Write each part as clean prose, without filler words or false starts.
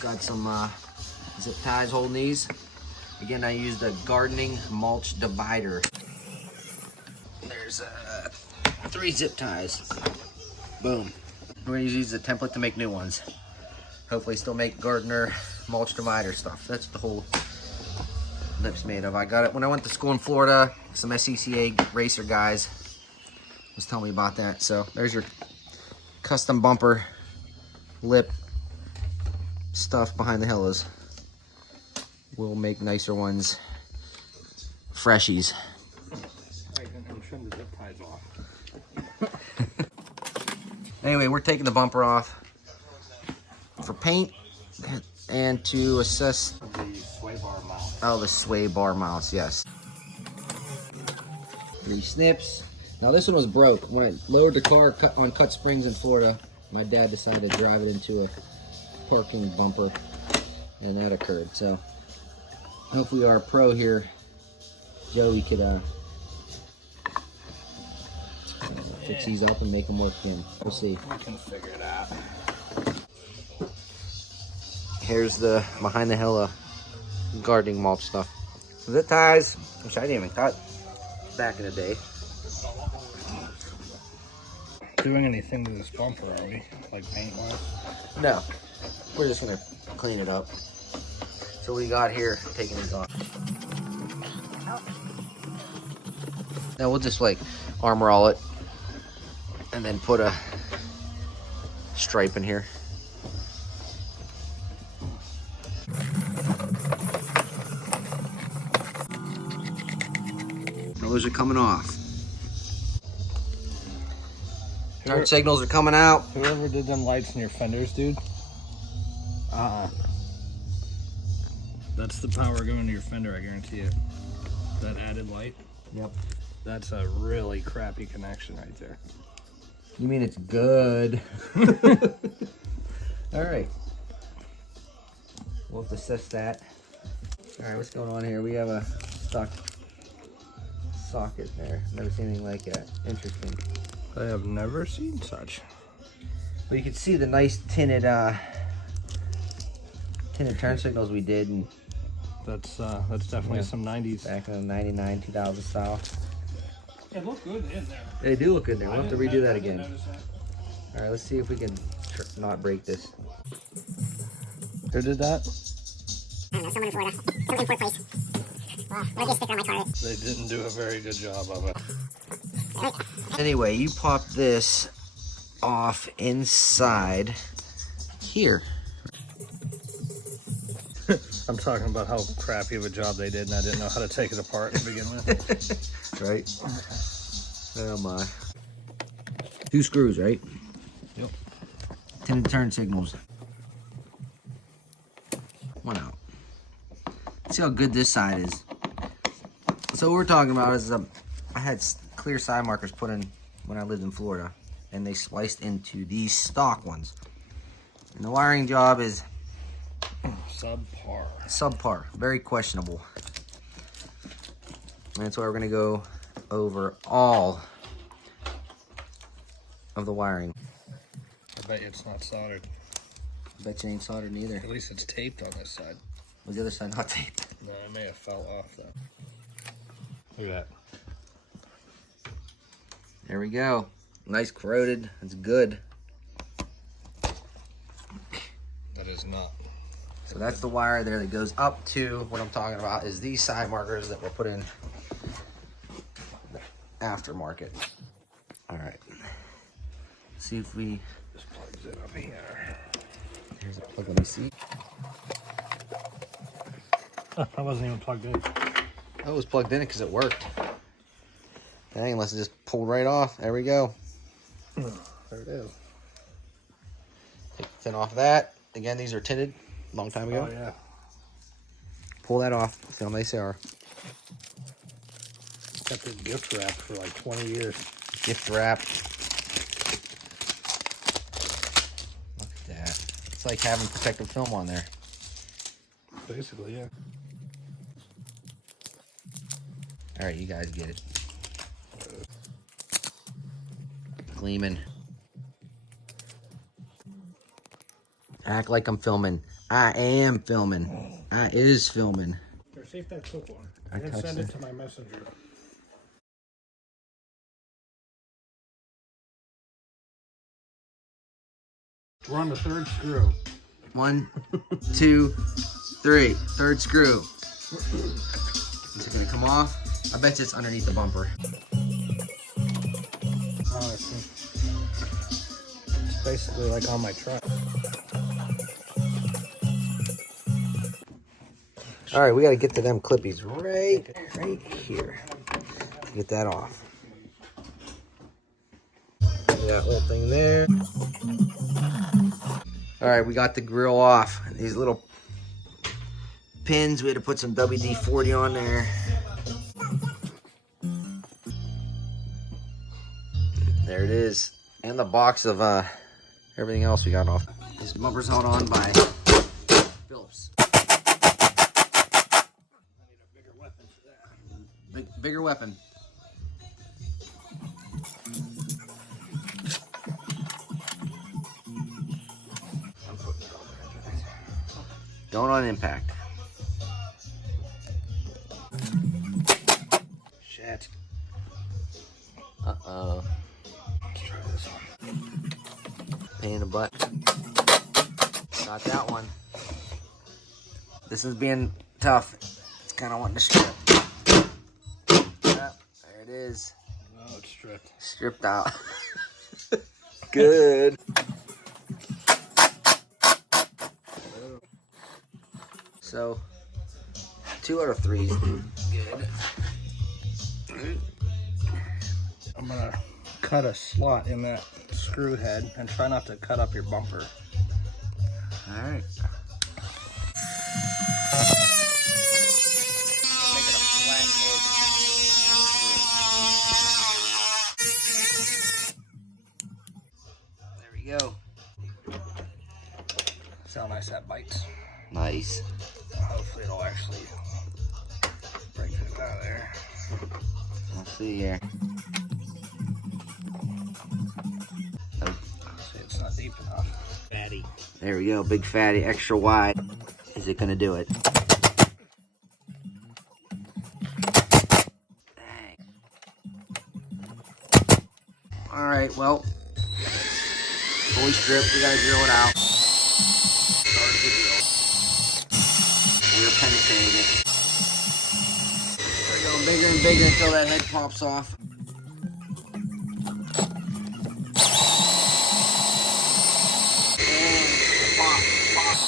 Got some zip ties holding these. Again, I used a gardening mulch divider. There's 3 zip ties. Boom. We're gonna use the template to make new ones. Hopefully still make gardener mulch divider stuff. That's what the whole lip's made of. I got it when I went to school in Florida. Some SCCA racer guys was telling me about that. So there's your custom bumper lip stuff behind the hellas. We'll make nicer ones. Freshies. I'm trying to zip ties off. Anyway, we're taking the bumper off for paint and to assess The sway bar mount. Oh, the sway bar mounts, yes. 3 snips. Now this one was broke. When I lowered the car on Cut Springs in Florida, my dad decided to drive it into a parking bumper, and that occurred. So hopefully our pro here, Joey, could fix these up and make them work again. We'll see. We can figure it out. Here's the behind the hella gardening mulch stuff. Zip ties, which I didn't even cut back in the day. Doing anything to this bumper, are we? Like paint wise? No, we're just gonna clean it up. So what we got here, taking these off. Now we'll just like armor all it and then put a stripe in here. Those are coming off. Turn signals are coming out. Whoever did them lights in your fenders, dude. That's the power going to your fender, I guarantee you. That added light. Yep. That's a really crappy connection right there. You mean it's good? All right. We'll have to assess that. All right, what's going on here? We have a stock socket there. Never seen anything like that. Interesting. I have never seen such. But you can see the nice tinted turn signals we did, and That's definitely some 90s. back in the 99, 2000 style. It looked good in there. They do look good there. We'll have to redo that again. All right, let's see if we can not break this. Who did that? I don't know, someone in Florida. Some import place. Well, maybe a sticker on my car. They didn't do a very good job of it. Anyway, you pop this off inside here. I'm talking about how crappy of a job they did, and I didn't know how to take it apart to begin with. Right? Oh my. 2 screws, right? Yep. Tinted turn signals. One out. See how good this side is. So what we're talking about is I had clear side markers put in when I lived in Florida, and they spliced into these stock ones. And the wiring job is subpar, very questionable. And that's why we're gonna go over all of the wiring. I bet you it's not soldered. I bet you ain't soldered neither. At least it's taped on this side. Was the other side not taped? No, it may have fell off though. Look at that. There we go. Nice corroded. That's good. That is not. So that's the wire there that goes up to what I'm talking about is these side markers that were put in the aftermarket. All right. See if we. This plugs it up here. Here's a plug. Let me see. I wasn't even plugged in. Oh, it was plugged in because it worked. Dang, unless it just pulled right off. There we go. There it is. Take the tin off that. Again, these are tinted. Long time ago. Oh yeah. Pull that off. See how nice they are. Kept it gift wrapped for like 20 years. Gift wrap. Look at that. It's like having protective film on there. Basically, yeah. All right, you guys get it. Gleaming. Act like I'm filming. I am filming. I is filming. Here, see if that took one. I I'm gonna touched send it. it to my messenger. We're on the third screw. 1, 2, 3. Third screw. Is it gonna come off? I bet you it's underneath the bumper. Oh, it's basically like on my truck. All right, we gotta get to them clippies right here. Get that off. That whole thing there. All right, we got the grill off. These little pins, we had to put some WD-40 on there. There it is. And the box of everything else we got off. This bumper's held on by Phillips. Bigger weapon. Going on impact. Shit. Uh-oh. Let's try this one. Pain in the butt. Got that one. This is being tough. It's kind of wanting to strip. Yep, there it is. No, it's stripped. Stripped out. Good. So, 2 out of 3 is good. I'm gonna cut a slot in that screw head and try not to cut up your bumper. All right. Make it a flat edge. There we go. See how nice that bites. Nice. Hopefully it'll actually break it out of there. Let's see here. Oh, See, it's not deep enough. Fatty. there we go. Big fatty, extra wide. Is it gonna do it? Dang. All right. Well, fully stripped. We gotta drill it out. Started the drill. We're penetrating it. We're going bigger and bigger until that head pops off. And pop, pop.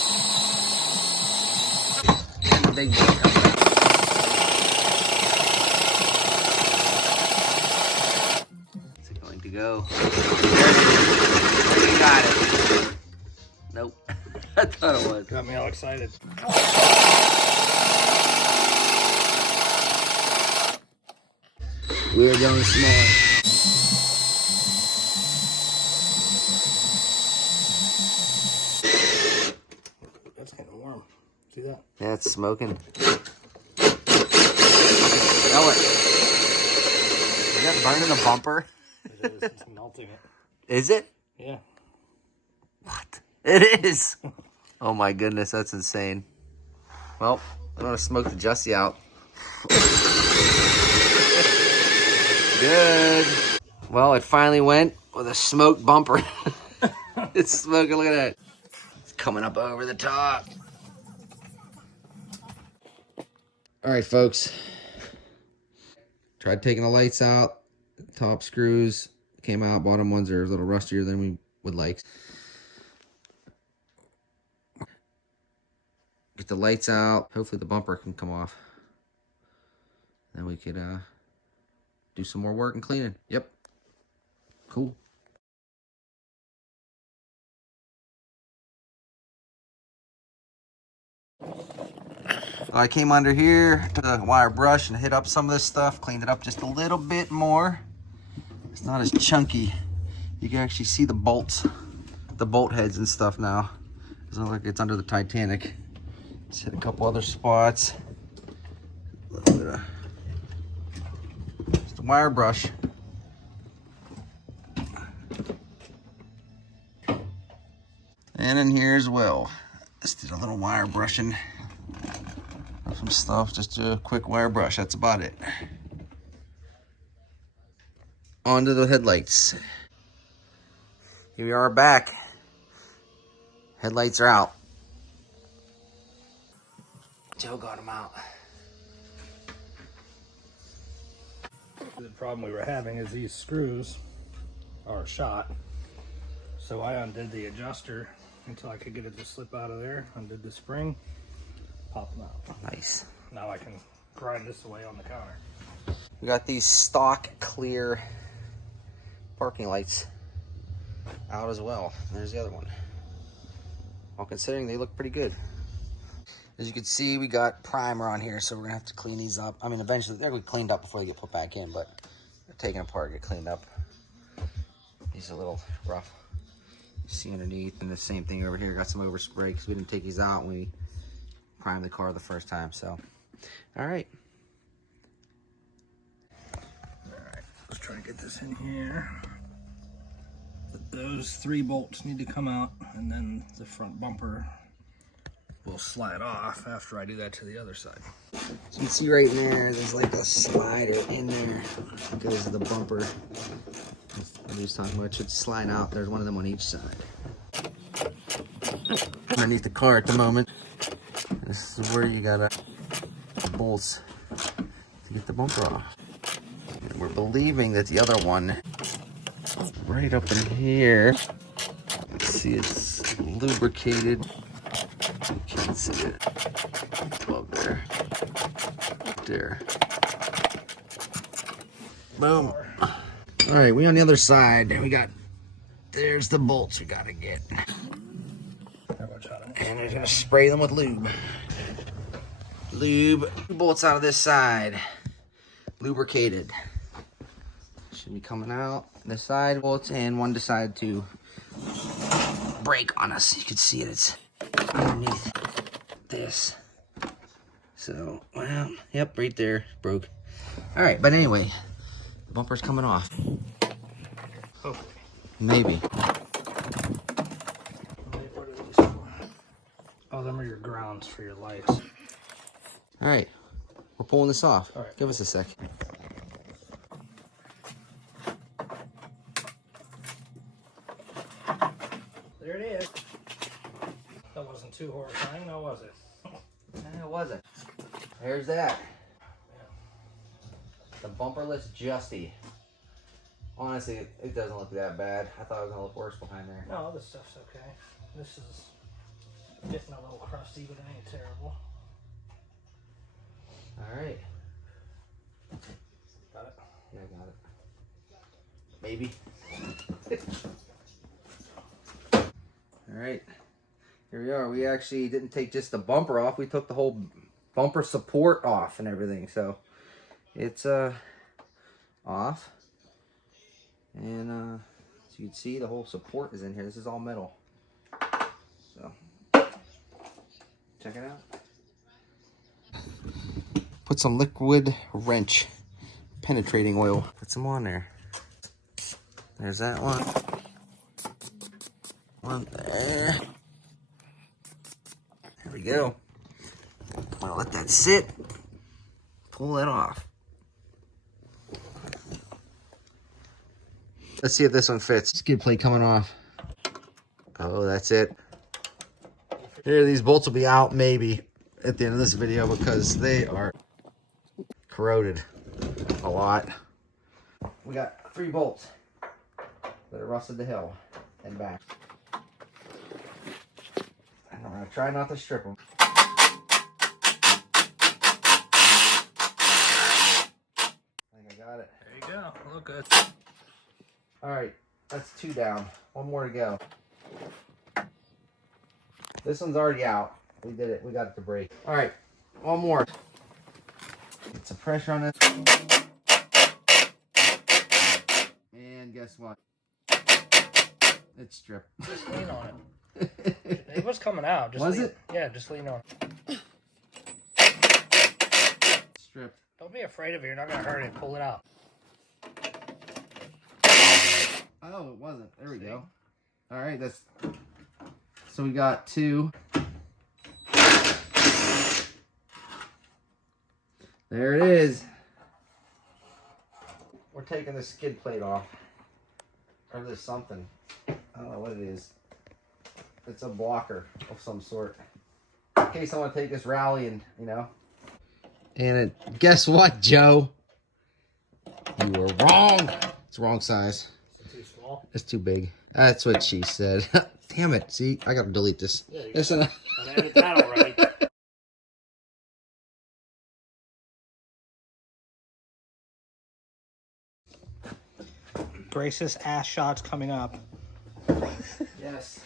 And the big boy comes out. Is it going to go? There you got it. Nope. I thought it was. Got me all excited. We're going small. That's getting warm. See that? Yeah, it's smoking. Smell it. Is that burning the bumper? It is. It's melting it. Is it? Yeah. What? It is. Oh my goodness, that's insane. Well, I'm gonna smoke the Justy out. Good. Well, it finally went with a smoked bumper. It's smoking, look at that. It's coming up over the top. All right, folks. Tried taking the lights out. Top screws came out. Bottom ones are a little rustier than we would like. Get the lights out. Hopefully the bumper can come off. Then we could do some more work and cleaning. Yep. Cool. I came under here to the wire brush and hit up some of this stuff. Cleaned it up just a little bit more. It's not as chunky. You can actually see the bolts, the bolt heads and stuff now. It doesn't look like it's under the Titanic. Just hit a couple other spots. A little bit of just a wire brush. And in here as well. Just did a little wire brushing of some stuff. Just a quick wire brush. That's about it. On to the headlights. Here we are back. Headlights are out. Joe got them out. The problem we were having is these screws are shot. So I undid the adjuster until I could get it to slip out of there. Undid the spring, pop them out. Nice. Now I can grind this away on the counter. We got these stock clear parking lights out as well. There's the other one. Well, considering they look pretty good. As you can see, we got primer on here, so we're gonna have to clean these up. I mean, eventually they're gonna be cleaned up before they get put back in, but they're taken apart, get cleaned up. These are a little rough. You see underneath, and the same thing over here. Got some overspray because we didn't take these out when we primed the car the first time. So, all right. Let's try to get this in here. Those 3 bolts need to come out, and then the front bumper will slide off after I do that to the other side. So you can see right in there's like a slider in there because of the bumper. I'm just talking about, it should slide out. There's one of them on each side. Underneath the car at the moment. This is where you gotta bolts to get the bumper off. And we're believing that the other one is right up in here. Let's see, it's lubricated. You can't see it. Above there. There. Boom. All right, we on the other side. We got, there's the bolts we gotta get. And we're gonna spray them with lube. Lube. 2 bolts out of this side. Lubricated. Should be coming out. This side bolts, and one decided to break on us. You can see it, it's underneath this. So, well, yep, right there, broke. All right, but anyway, the bumper's coming off. Oh, Maybe. oh, them are your grounds for your lights. All right, we're pulling this off. All right. Give us a sec. There it is. That wasn't too horrifying, now was it? No, it wasn't. There's that. The bumperless Justy. Honestly, it doesn't look that bad. I thought it was gonna look worse behind there. No, this stuff's okay. This is getting a little crusty, but it ain't terrible. All right. Got it? Yeah, I got it. Maybe. All right. Here we are. We actually didn't take just the bumper off. We took the whole bumper support off and everything. So it's off. And as you can see, the whole support is in here. This is all metal. So check it out. Put some liquid wrench penetrating oil. Put some on there. There's that one. One there. There we go. I'm gonna let that sit. Pull that off. Let's see if this one fits. Skid plate coming off. Oh, that's it. Here, these bolts will be out maybe at the end of this video because they are corroded a lot. We got 3 bolts that are rusted to hell and back. I'm gonna try not to strip them. I think I got it. There you go. Look good. All right, that's 2 down. 1 more to go. This one's already out. We did it. We got it to break. All right, 1 more. Get some pressure on this. And guess what? It's stripped. Just lean on it. It was coming out. Just Was lean, it? Yeah, just lean on it. Stripped. Don't be afraid of it. You're not going to hurt it. Pull it out. Oh, it wasn't. There we go. All right, that's So we got 2. There it is. We're taking the skid plate off. Or this something. I don't know what it is. It's a blocker of some sort. In case I want to take this rally and, you know. And guess what, Joe? You were wrong. It's the wrong size. Is it too small? It's too big. That's what she said. Damn it. See, I got to delete this. Yeah, you gotta edit that already. Braces ass shots coming up. Yes.